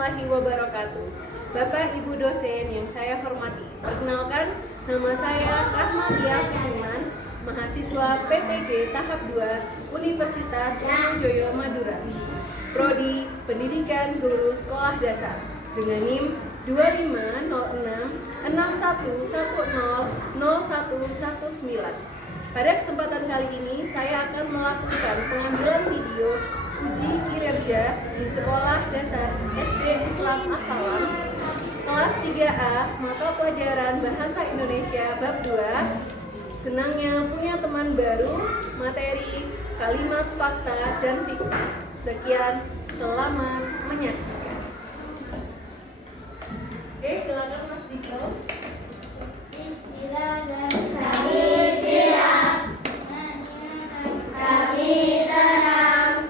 warahmatullahi wabarakatuh. Bapak Ibu dosen yang saya hormati, perkenalkan, nama saya Rahmatia Sudirman, mahasiswa PPG tahap 2 Universitas Trunojoyo Madura, Prodi Pendidikan Guru Sekolah Dasar dengan NIM 250661100119. Pada kesempatan kali ini saya akan melakukan pengambilan video uji kinerja di Sekolah Dasar SD Islam As-Salam kelas 3A mata pelajaran Bahasa Indonesia bab 2. Senangnya punya teman baru, materi kalimat fakta dan fiksi. Sekian, selamat menyaksikan. Oke, silakan Mas Diko. Kami siap, kami tenang.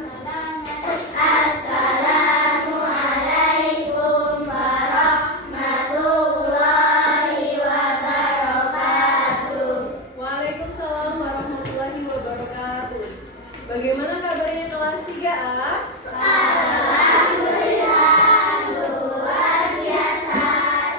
Assalamualaikum warahmatullahi wabarakatuh. Waalaikumsalam warahmatullahi wabarakatuh. Bagaimana kabarnya kelas 3A? Alhamdulillah, luar biasa.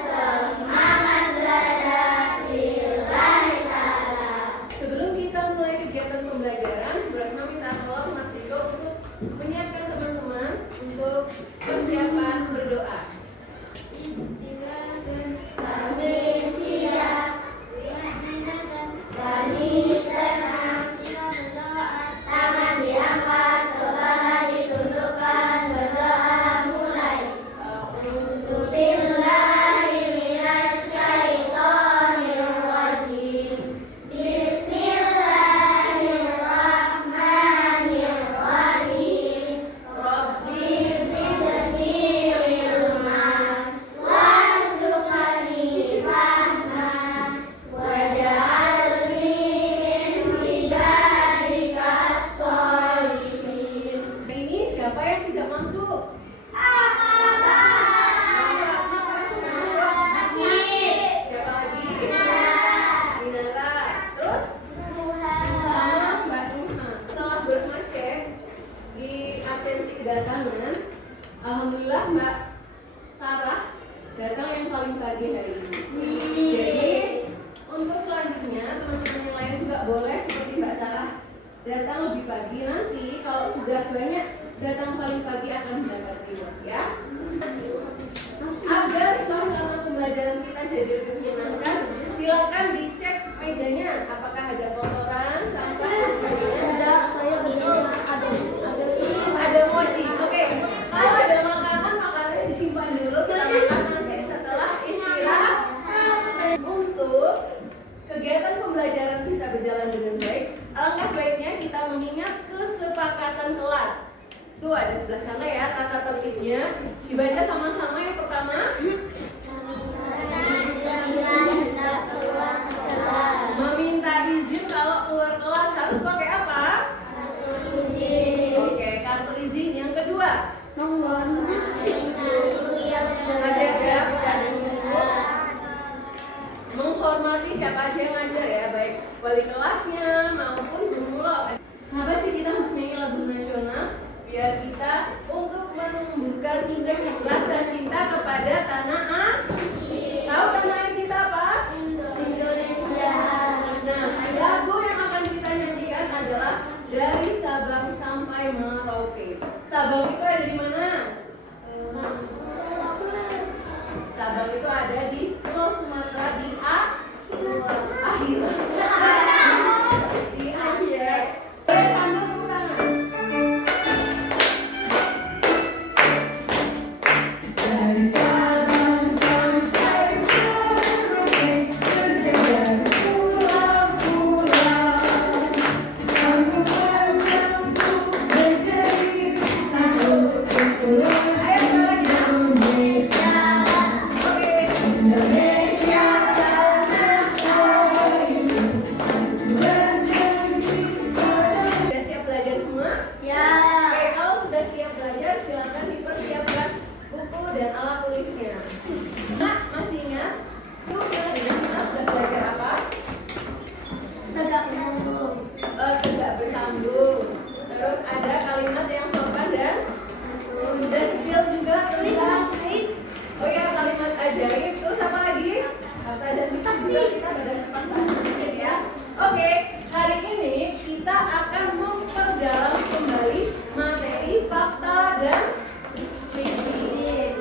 Semangat belajar lillahi ta'ala. Sebelum kita mulai kegiatan pembelajaran, sebelumnya minta tolong Mas Diko untuk menyiapkan teman-teman untuk persiapan berdoa. Kami siap, kami tenang. Tangan diangkat, kepala ditundukkan, berdoa mulai. A'udzubillahi minasyaitonirrajim. Bismillahirrahmanirrahim. Rabbi zidni ilman warzuqni fahman waj'alni min ibadika as-sholihin. Ini siapa yang tidak masuk? Siapa lagi? Dinara. Terus? Mbak Nuha. Setelah bermacet di absensi kedatangan, alhamdulillah Mbak Sarah datang yang paling pagi hari ini. Jadi untuk selanjutnya teman-teman yang lain juga boleh seperti Mbak Sarah datang lebih pagi. Nanti kalau sudah banyak datang paling pagi akan mendapat reward ya. Agar suasana pembelajaran kita jadi lebih menyenangkan, silakan dicek mejanya apakah ada kotoran, sampah dan sebagainya. Ada mochi. Oke. Kalau ada makanan, makanannya disimpan dulu, kita makan nanti setelah istirahat. Untuk kegiatan pembelajaran bisa berjalan dengan baik, alangkah baiknya kita mengingat kesepakatan kelas. Tuh ada sebelah sana ya tata tertibnya. Dibaca sama-sama yang pertama. Meminta izin kalau keluar kelas harus pakai apa? Oke, kartu izin. Yang kedua, masih ada menghormati siapa aja yang ngajar ya, baik wali kelasnya maupun guru. Kenapa sih kita harus nyanyi lagu nasional? Biar kita untuk menumbuhkan rasa cinta kepada tanah air. Tahu tanah air kita apa? Indonesia. Nah, lagu yang akan kita nyanyikan adalah Dari Sabang Sampai Merauke. Sabang itu ada di mana? Sabang itu ada di Pulau Sumatera di akhirat. Di akhirat. Boleh tanda tepuk tangan. Dari Sabang sampai Merauke, terjaga pulau-pulau, kampung-kampung menjadi satu kepulauan Indonesia. Indonesia tanah airku, aku berjanji padamu. Sudah siap belajar semua? Siap. Oke, kalau sudah siap belajar, silakan dipersiapkan buku dan alat tulisnya. Nah, masih ingat? Yuk, kita sudah belajar apa? Tegak bersambung. Tegak bersambung. Terus ada kalimat yang sopan dan sudah skill juga tentang juga kita sudah sempat bahas sedikit ya. Oke, hari ini kita akan memperdalam kembali materi fakta dan fiksi.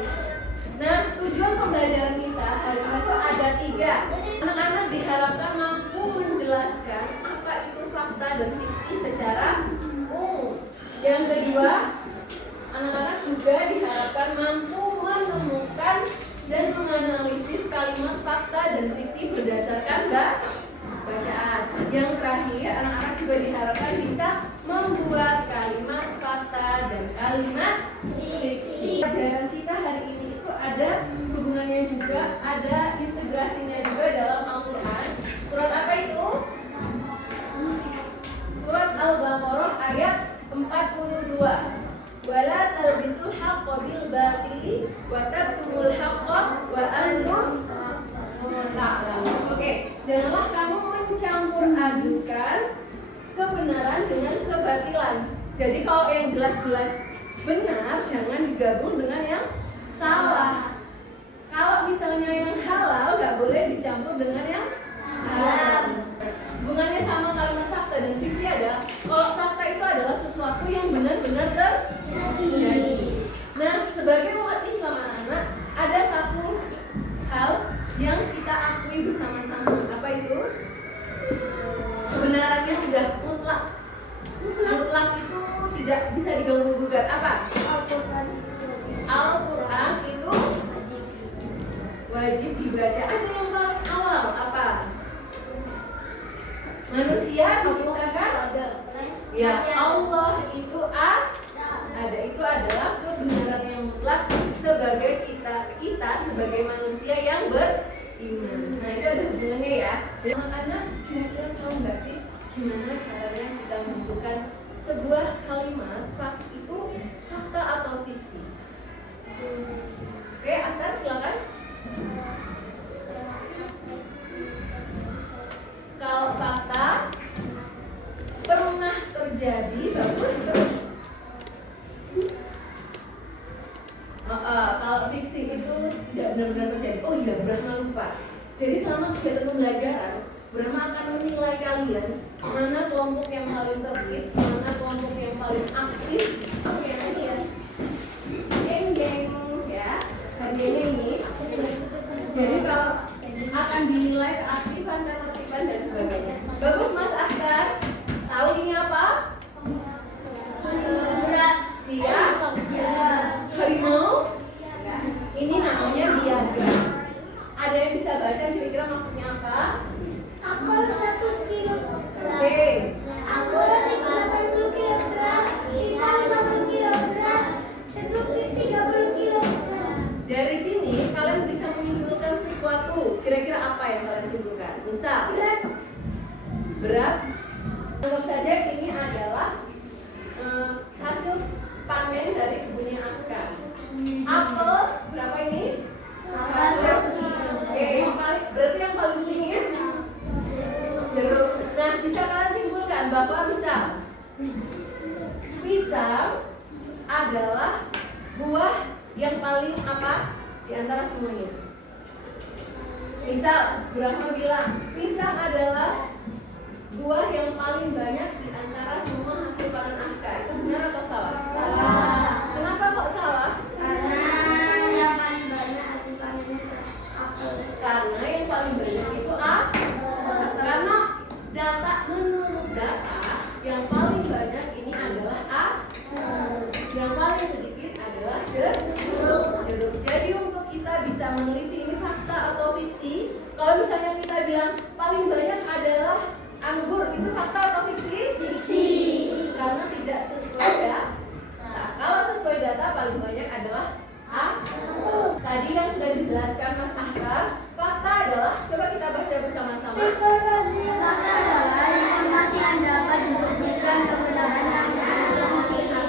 Nah, tujuan pembelajaran kita hari ini itu ada 3. Anak-anak diharapkan mampu menjelaskan apa itu fakta dan fiksi secara umum. Yang kedua, anak-anak juga diharapkan mampu menemukan dan menganalisis kalimat fakta dan fiksi berdasarkan bacaan. Yang terakhir, anak-anak juga diharapkan bisa membuat kalimat fakta dan kalimat fiksi. Pelajaran kita hari ini itu ada hubungannya juga, ada integrasinya juga dalam Al-Quran. Surat apa itu? Surat Al-Baqarah ayat 42. Wala talbisul haqqa bil batili wa taktumul haqqa wa antum ta'lamun. Oke, janganlah kamu mencampur adukan kebenaran dengan kebatilan. Jadi kalau yang jelas-jelas benar jangan digabung dengan yang salah. Kalau misalnya yang halal nggak boleh dicampur dengan yang halal. Hubungannya sama kalimat fakta dan fiksi ada. Kalau fakta itu adalah sesuatu yang benar-benar terjadi. Nah, sebagai umat Islam anak-anak, ada satu hal yang kita akui bersama-sama. Apa itu? Kebenarannya sudah mutlak. Mutlak itu tidak bisa diganggu gugat. Apa? Al-Quran itu wajib dibaca. Ada yang paling awal apa? Manusia diciptakan ada. Ya, Allah itu ada. Itu adalah kebenaran yang mutlak sebagai kita sebagai manusia yang beriman. Nah, itu ada hubungannya ya. Anak-anak kira-kira tahu nggak sih gimana caranya kita menentukan sebuah kalimat itu fakta atau fiksi? Oke, Atar silakan. Kalau fakta pernah terjadi, bagus terus. Kalau fiksi itu tidak benar-benar terjadi. Oh iya, Brahma lupa. Jadi selama kegiatan pembelajaran, Brahma akan menilai kalian mana kelompok yang paling tertib, mana kelompok yang paling aktif. Oke, ini ya. Geng-geng ya. Hadiahnya ini. Jadi kalau akan dinilai keaktifan, ketertiban dan sebagainya. Bagus Mas Akhtar. Tahu ini apa? Harimau. Ini namanya biagra. Ada yang bisa baca kira-kira maksudnya apa? Aku harus 100 kilogram. Oke. Aku harus 80 kilogram. Bisa 50 kilogram. Sebelum 30 kilogram. Dari sini kalian bisa menyimpulkan sesuatu. Kira-kira apa yang kalian simpulkan? Misal berat. Anggap saja ini adalah hasil panen dari kebunnya Askar. Apel berapa ini? Oke, berarti yang paling sedikit jeruk. Nah, bisa kalian simpulkan Bapak misal pisang adalah buah yang paling apa di antara semuanya. Misal Brahma bilang pisang adalah buah yang paling banyak di antara semua hasil panen Askar. Itu benar atau salah? Salah. Kenapa kok salah? Karena yang paling banyak hasil panennya apel. Karena yang paling banyak itu karena menurut data yang paling banyak ini adalah yang paling sedikit adalah jeruk. Jadi untuk kita bisa meneliti ini fakta atau fiksi, kalau misalnya kita bilang paling banyak adalah anggur, itu fakta atau fiksi? Fiksi. Karena tidak sesuai data. Nah, kalau sesuai data paling banyak adalah Tadi yang sudah dijelaskan Mas Akhtar, fakta adalah, coba kita baca bersama-sama. Fakta adalah informasi yang dapat dibuktikan kebenaran dan kemungkinan.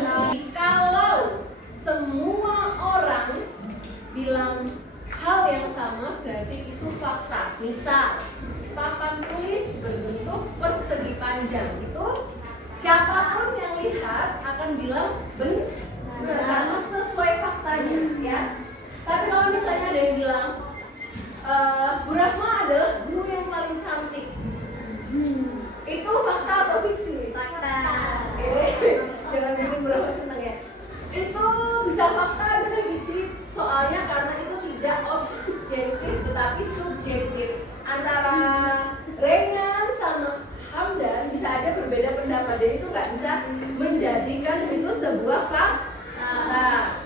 Kalau semua orang bilang hal yang sama, berarti itu fakta. Misal, papan tulis berbentuk persegi panjang, itu siapapun yang lihat akan bilang benar karena sesuai faktanya, ya. Tapi kalau misalnya ada yang bilang Bu Rahma adalah guru yang itu fakta atau fiksi? Fakta. Jangan bikin berapa senang ya. Itu bisa fakta, bisa fiksi. Soalnya karena itu tidak objektif tetapi subjektif. Antara Renan sama Hamdan bisa aja berbeda pendapat. Jadi itu nggak bisa menjadikan itu sebuah fakta.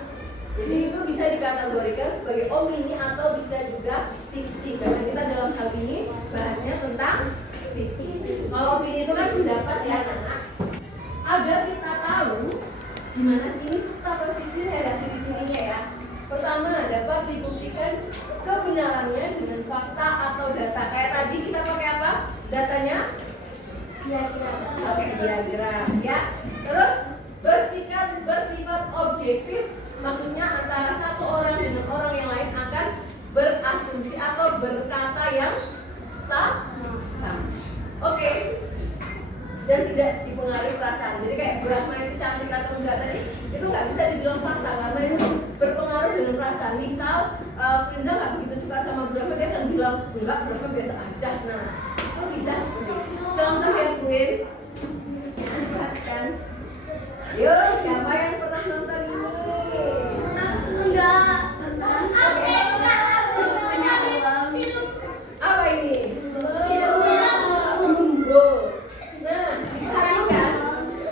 Jadi itu bisa dikategorikan sebagai opini atau bisa juga fiksi. Karena kita dalam hal ini bahasnya tentang fiksi. Kalau opini itu kan pendapat ya anak. Agar kita tahu gimana sih ini fakta atau fiksi, ada ciri-cirinya ya. Pertama, dapat dibuktikan kebenarannya dengan fakta atau data. Kayak tadi kita pakai apa? Datanya? Pakai diagram ya. Terus bersifat objektif, maksudnya antara satu orang dengan orang yang lain akan berasumsi atau berkata yang sama. Oke. Dan tidak dipengaruhi perasaan. Jadi kayak Brahma itu cantik atau enggak tadi itu nggak bisa dibilang fakta karena itu berpengaruh dengan perasaan. Misal Quinza nggak begitu suka sama Brahma, dia akan bilang enggak, Brahma biasa aja. Nah itu bisa sih. Contoh ya Queen. Kan? Ayo siapa yang pernah nonton ini? Apa ini? Jumbo. Nah, perhatikan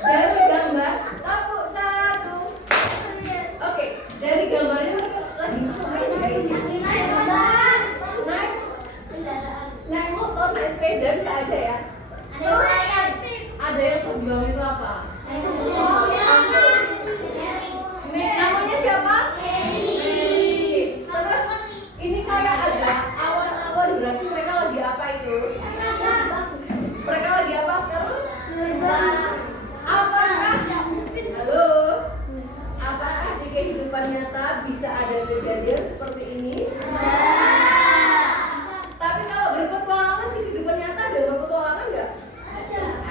dari gambar lampu satu. Oke, dari gambarnya mereka lagi ngapain kayak ini? Naik motor, naik sepeda bisa aja ya. Terus ada yang terbang itu apa? Namanya siapa? Terus ini kayak ada awan-awan, berarti mereka lagi apa itu? Mereka lagi apa? Apakah? Halo? Apakah di kehidupan nyata bisa ada kejadian seperti ini? Tapi kalau berpetualangan di kehidupan nyata ada berpetualangan nggak?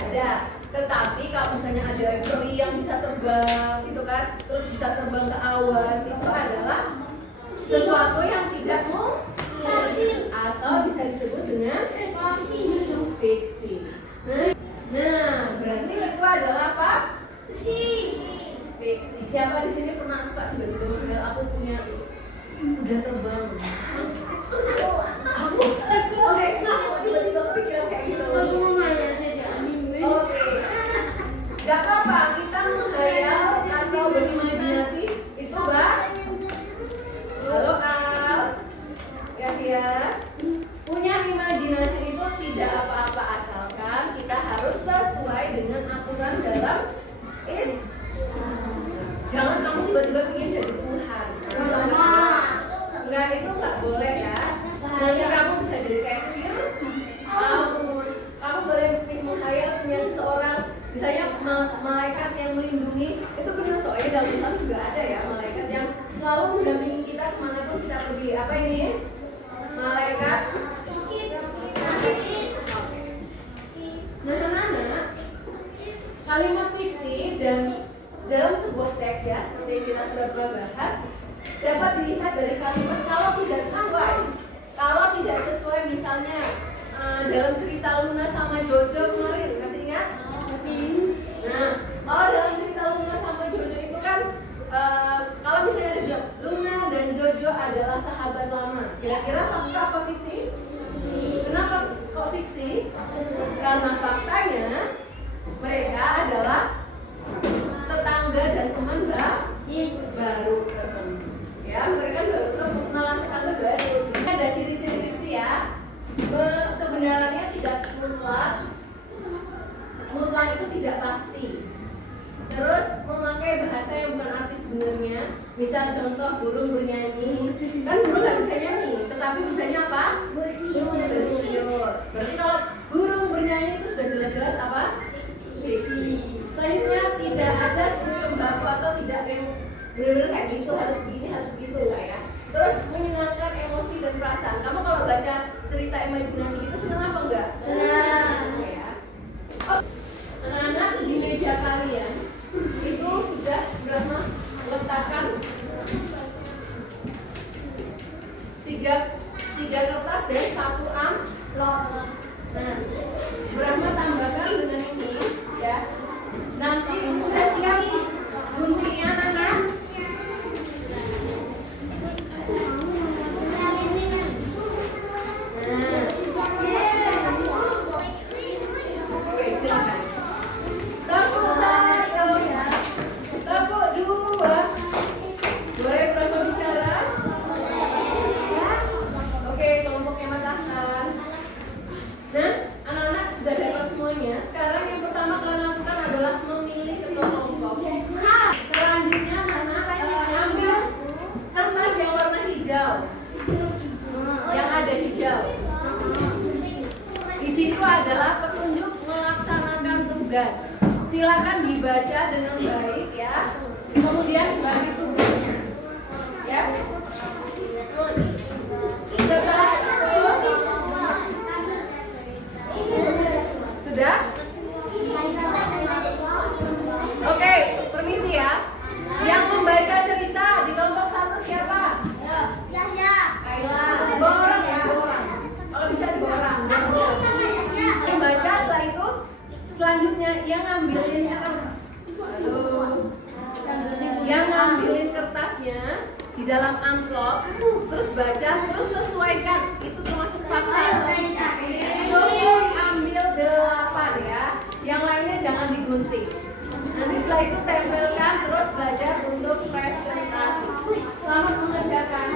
Ada. Tetapi kalau misalnya ada peri yang bisa terbang, gitu kan, terus bisa terbang ke awan, itu adalah sesuatu yang tidak mungkin atau bisa disebut dengan fiksi. Nah, berarti itu adalah apa? Fiksi. Siapa di sini pernah suka tiba-tiba mendengar aku punya kuda terbang? Aku tiba-tiba pikir kayak gitu. Oke, gak apa-apa, kita menghayal atau berimajinasi itu halo Als, ya punya imajinasi itu tidak apa-apa asalkan kita harus sesuai dengan aturan dalam jangan kamu tiba-tiba ingin jadi Tuhan. Enggak, itu nggak boleh ya. Nanti kamu bisa jadi kayak kamu boleh menghayal punya seseorang, misalnya malaikat yang melindungi, itu benar soalnya dalam Islam juga ada ya malaikat yang selalu mendampingi kita kemanapun kita pergi. Apa ini? Malaikat. Nah, anak-anak, kalimat fiksi dan dalam sebuah teks ya, seperti yang kita sudah pernah bahas, dapat dilihat dari kalimat kalau tidak sesuai. Kalau tidak sesuai misalnya dalam cerita Luna sama Jojo kemarin, masih ingat? Nah, kalau dalam cerita Luna sama Jojo itu kan kalau misalnya ada bilang Luna dan Jojo adalah sahabat lama, kira-kira fakta apa fiksi? Kenapa kok fiksi? Karena faktanya mereka adalah tetangga dan teman baru ketemu. Ya, mereka baru kenalan tetangga baru. Ada ciri-ciri fiksi ya. Kebenarannya tidak mutlak itu tidak pasti. Terus memakai bahasa yang bukan arti sebenarnya. Misal contoh burung bernyanyi, kan burung nggak bisa nyanyi, tetapi bisanya apa? Bersuyur. Berarti kalau burung bernyanyi itu sudah jelas-jelas apa? Fiksi. Selanjutnya tidak ada sistem baku atau tidak yang benar-benar kayak gitu, harus begini, harus begitu lah ya. Terus menyenangkan emosi dan perasaan. Kamu kalau baca cerita imajinasi gitu senang apa enggak? Senang. Ya. Anak-anak di meja kalian itu sudah Brahma letakkan tiga kertas dan satu amplop. Nah, Brahma tambahkan dengan dibaca dengan baik ya. Kemudian sebagai tugasnya, ya. Setelah itu sudah. Oke, permisi ya. Yang membaca cerita di kelompok 1 siapa? Kaila. Dua orang ya, dua orang. Kalau bisa dua orang. Yang baca, setelah itu selanjutnya yang ngambilin kertas. Yang ngambilin kertasnya di dalam amplop, terus baca, terus sesuaikan. Itu termasuk fakta. Cukup ambil 8 ya. Yang lainnya jangan digunting. Nanti setelah itu tempelkan, terus belajar untuk presentasi. Selamat mengerjakan.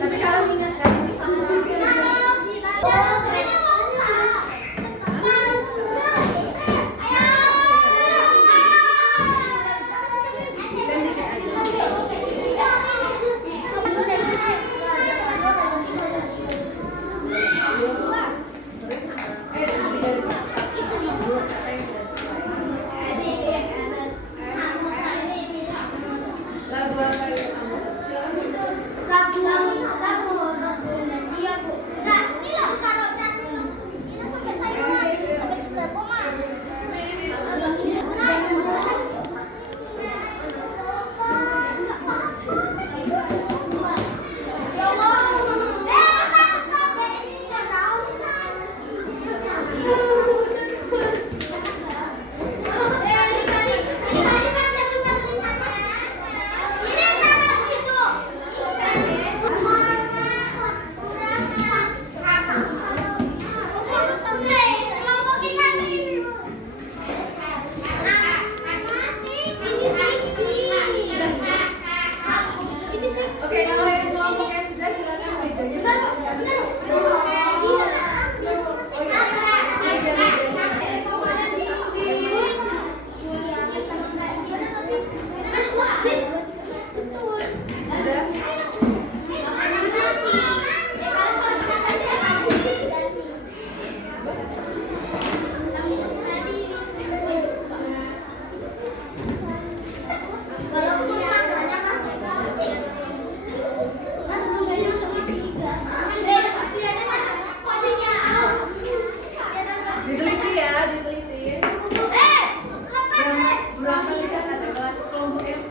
Tapi kalau ingatkan ini lagu apa ya? Oke, kalau yang kelompoknya sudah silakan mejanya. Diteliti ya, diteliti. Berapa lihat ada kelas kelompok yang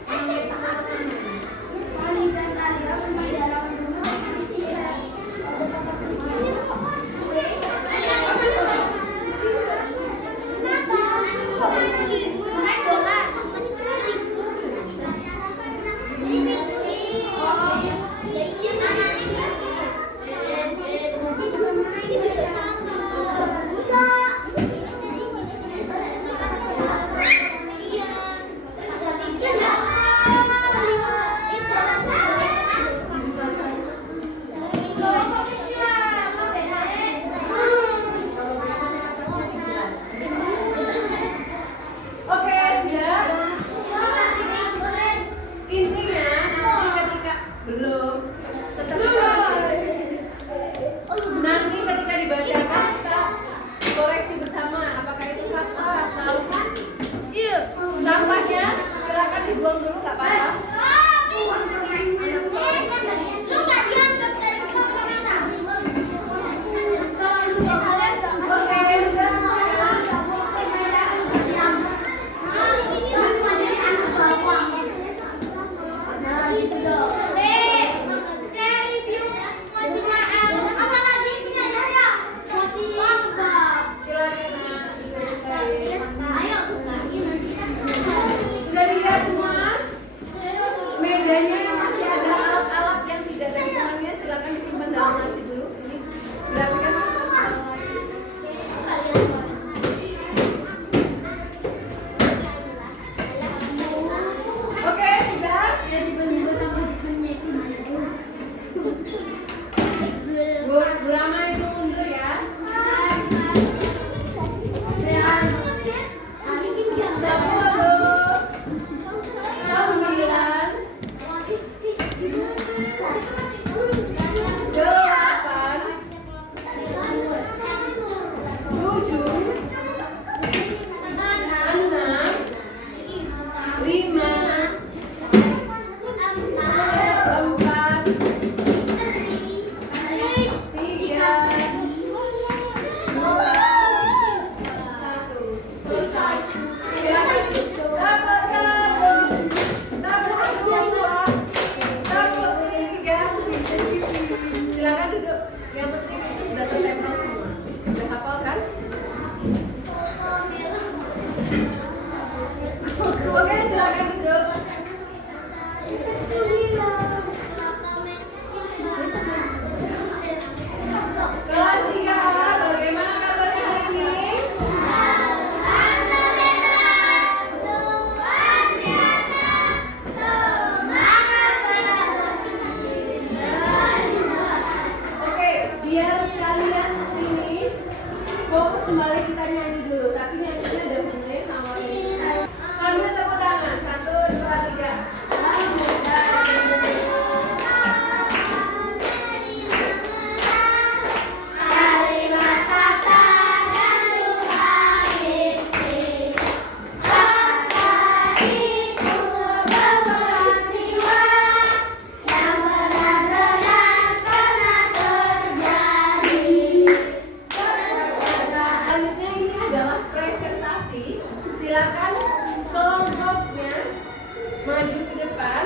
maju ke depan.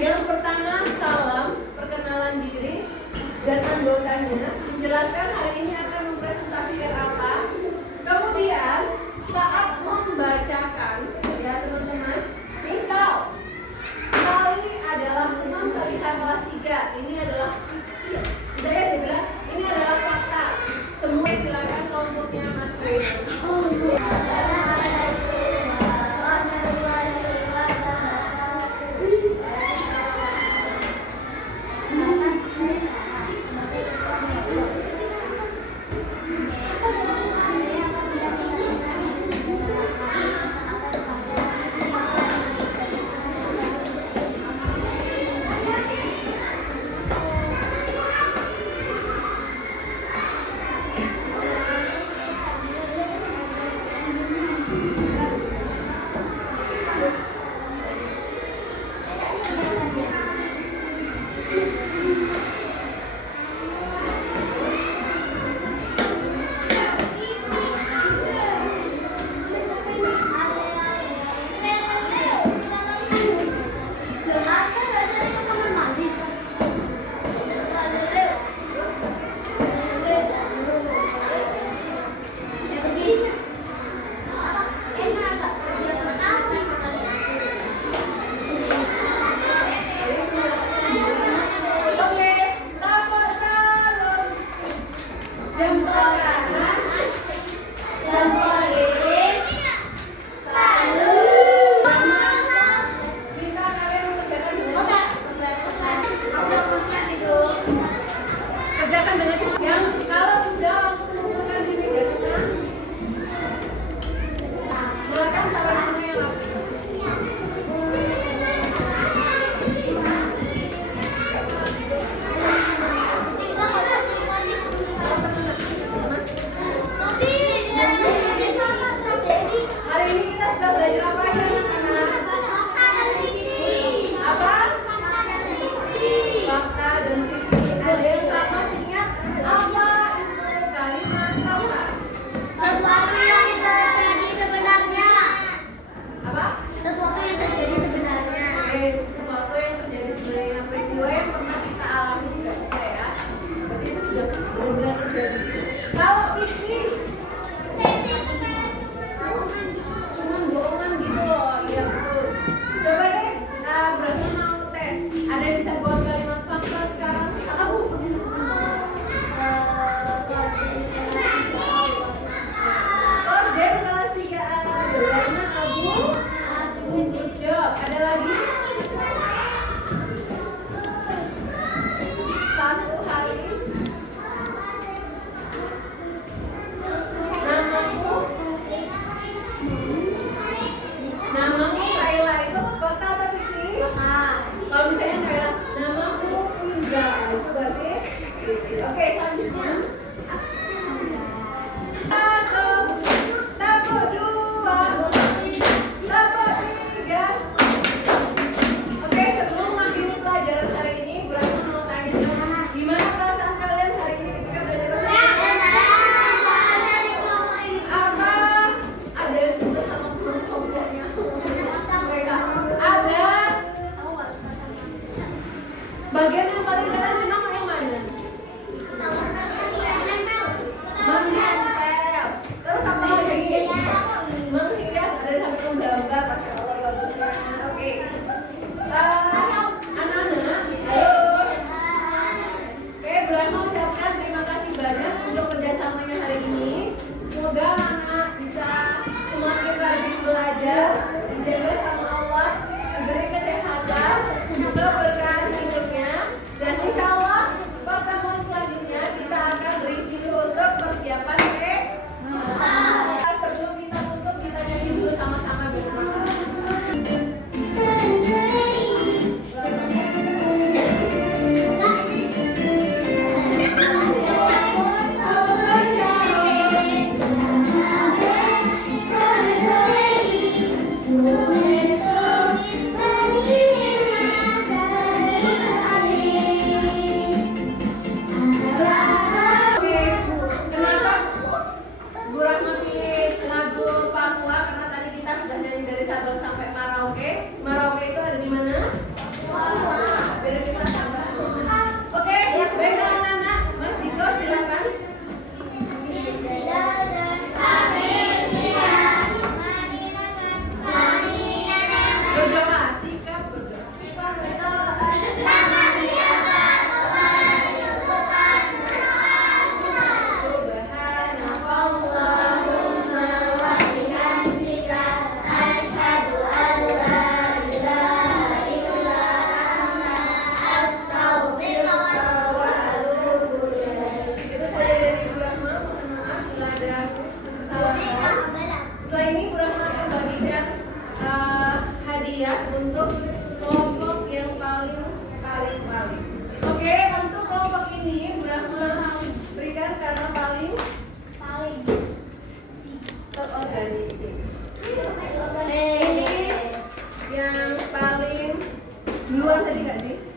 Yang pertama salam, perkenalan diri dan anggotanya, menjelaskan hari ini akan mempresentasikan apa. Kemudian saat membacakan, ya teman-teman, misal Sali adalah teman Salihah kelas 3. Ini adalah saya bilang ini adalah fakta. Semua silakan kelompoknya Mas Rey. Bagian yang paling kalian senang yang mana? Menempel. Terus apa lagi? Menghias. Ada sampai menggambar. Masya Allah, bagusnya. Oke. Anak-anak, ayo. Oke, Bulan mau ucapkan terima kasih banyak untuk kerjasamanya hari ini. Semoga anak bisa semakin rajin belajar, dijaga sama Allah, diberi kesehatan, juga berkah hidupnya. paling. Oke, untuk kelompok ini berhasil berikan karena paling terorganisir. Ini yang paling duluan tadi nggak sih?